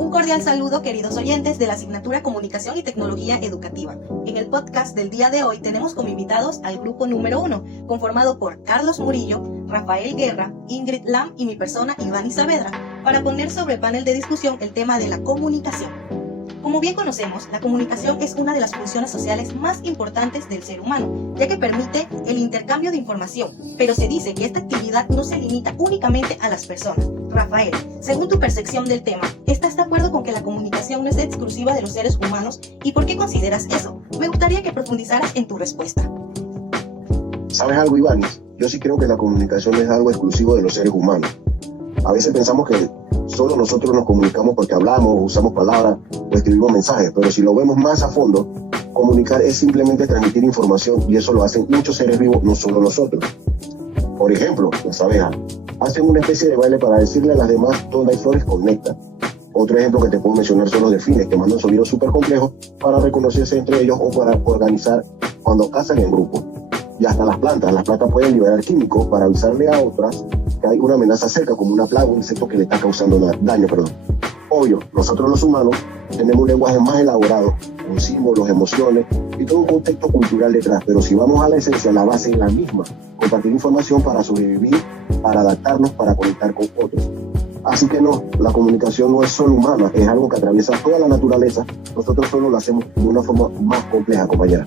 Un cordial saludo, queridos oyentes de la asignatura Comunicación y Tecnología Educativa. En el podcast del día de hoy tenemos como invitados al grupo número 1, conformado por Carlos Murillo, Rafael Guerra, Ingrid Lam y mi persona, Ivani Saavedra, para poner sobre panel de discusión el tema de la comunicación. Como bien conocemos, la comunicación es una de las funciones sociales más importantes del ser humano, ya que permite el intercambio de información, pero se dice que esta actividad no se limita únicamente a las personas. Rafael, según tu percepción del tema, ¿estás de acuerdo con que la comunicación no es exclusiva de los seres humanos? ¿Y por qué consideras eso? Me gustaría que profundizaras en tu respuesta. ¿Sabes algo, Iván? Yo sí creo que la comunicación es algo exclusivo de los seres humanos. A veces pensamos que solo nosotros nos comunicamos porque hablamos, usamos palabras o escribimos mensajes, pero si lo vemos más a fondo, comunicar es simplemente transmitir información y eso lo hacen muchos seres vivos, no solo nosotros. Por ejemplo, las abejas hacen una especie de baile para decirle a las demás dónde hay flores con néctar. Otro ejemplo que te puedo mencionar son los delfines, que mandan sonidos súper complejos para reconocerse entre ellos o para organizar cuando cazan en grupo. Y hasta las plantas pueden liberar químicos para avisarle a otras que hay una amenaza cerca, como una plaga o un insecto que le está causando daño. Obvio, nosotros los humanos tenemos un lenguaje más elaborado, con símbolos, emociones y todo un contexto cultural detrás, pero si vamos a la esencia, la base es la misma: compartir información para sobrevivir, para adaptarnos, para conectar con otros. Así que no, la comunicación no es solo humana, es algo que atraviesa toda la naturaleza. Nosotros solo lo hacemos de una forma más compleja, compañera.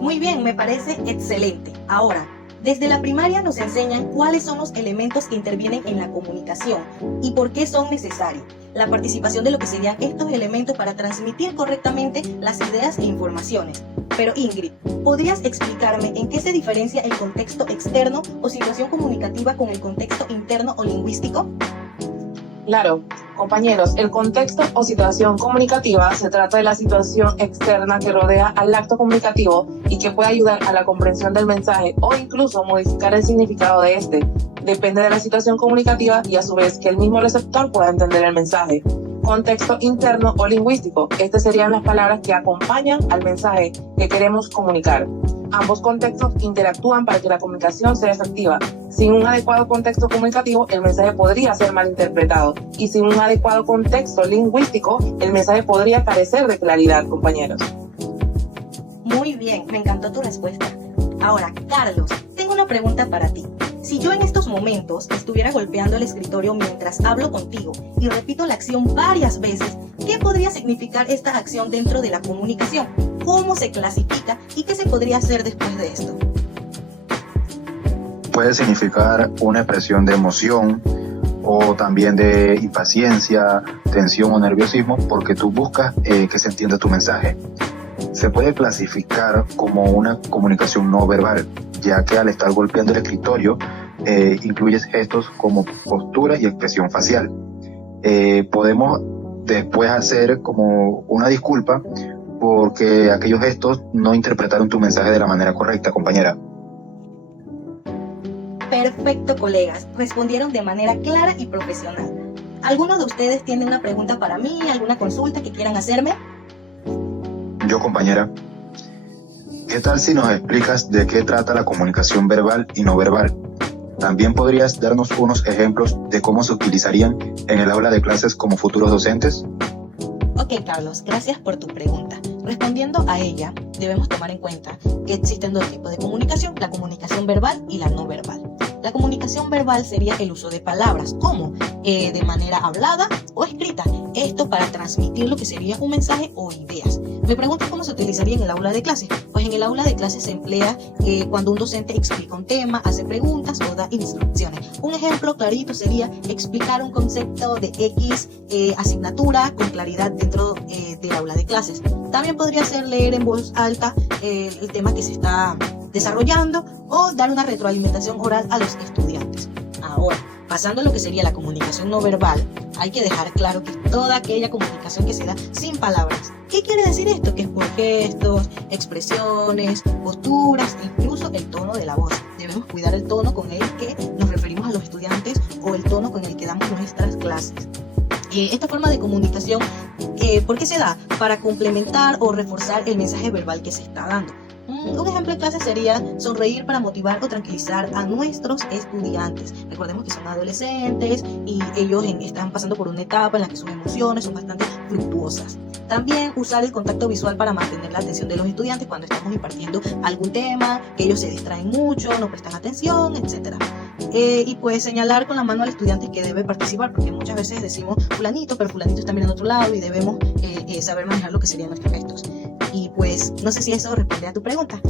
Muy bien, me parece excelente. Ahora, desde la primaria nos enseñan cuáles son los elementos que intervienen en la comunicación y por qué son necesarios. La participación de lo que serían estos elementos para transmitir correctamente las ideas e informaciones. Pero Ingrid, ¿podrías explicarme en qué se diferencia el contexto externo o situación comunicativa con el contexto interno o lingüístico? Claro, compañeros, el contexto o situación comunicativa se trata de la situación externa que rodea al acto comunicativo y que puede ayudar a la comprensión del mensaje o incluso modificar el significado de este. Depende de la situación comunicativa y a su vez que el mismo receptor pueda entender el mensaje. Contexto interno o lingüístico, estas serían las palabras que acompañan al mensaje que queremos comunicar. Ambos contextos interactúan para que la comunicación sea efectiva. Sin un adecuado contexto comunicativo, el mensaje podría ser malinterpretado. Y sin un adecuado contexto lingüístico, el mensaje podría carecer de claridad, compañeros. Muy bien, me encantó tu respuesta. Ahora, Carlos, tengo una pregunta para ti. Si yo en estos momentos estuviera golpeando el escritorio mientras hablo contigo y repito la acción varias veces, ¿qué podría significar esta acción dentro de la comunicación? ¿Cómo se clasifica y qué se podría hacer después de esto? Puede significar una expresión de emoción o también de impaciencia, tensión o nerviosismo porque tú buscas que se entienda tu mensaje. Se puede clasificar como una comunicación no verbal, ya que al estar golpeando el escritorio incluyes gestos como postura y expresión facial. Podemos después hacer como una disculpa porque aquellos gestos no interpretaron tu mensaje de la manera correcta, compañera. Perfecto, colegas. Respondieron de manera clara y profesional. ¿Alguno de ustedes tiene una pregunta para mí, alguna consulta que quieran hacerme? Yo, compañera. ¿Qué tal si nos explicas de qué trata la comunicación verbal y no verbal? ¿También podrías darnos unos ejemplos de cómo se utilizarían en el aula de clases como futuros docentes? Ok, Carlos, gracias por tu pregunta. Respondiendo a ella, debemos tomar en cuenta que existen dos tipos de comunicación, la comunicación verbal y la no verbal. La comunicación verbal sería el uso de palabras, como de manera hablada o escrita. Esto para transmitir lo que sería un mensaje o ideas. Me pregunto cómo se utilizaría en el aula de clases. Pues en el aula de clases se emplea cuando un docente explica un tema, hace preguntas o da instrucciones. Un ejemplo clarito sería explicar un concepto de X asignatura con claridad dentro del aula de clases. También podría ser leer en voz alta el tema que se está desarrollando o dar una retroalimentación oral a los estudiantes. Ahora, pasando a lo que sería la comunicación no verbal, hay que dejar claro que toda aquella comunicación que se da sin palabras. ¿Qué quiere decir esto? Que es por gestos, expresiones, posturas, incluso el tono de la voz. Debemos cuidar el tono con el que nos referimos a los estudiantes o el tono con el que damos nuestras clases. Esta forma de comunicación, ¿por qué se da? Para complementar o reforzar el mensaje verbal que se está dando. Un ejemplo de clase sería sonreír para motivar o tranquilizar a nuestros estudiantes. Recordemos que son adolescentes y ellos están pasando por una etapa en la que sus emociones son bastante fluctuosas. También usar el contacto visual para mantener la atención de los estudiantes cuando estamos impartiendo algún tema, que ellos se distraen mucho, no prestan atención, etc. Y pues señalar con la mano al estudiante que debe participar, porque muchas veces decimos fulanito, pero fulanito está mirando a otro lado y debemos saber manejar lo que serían nuestros gestos. Y pues no sé si eso responde a tu pregunta.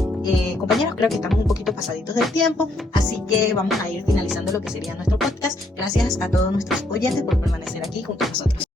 Compañeros, creo que estamos un poquito pasaditos del tiempo, así que vamos a ir finalizando lo que sería nuestro podcast. Gracias a todos nuestros oyentes por permanecer aquí junto a nosotros.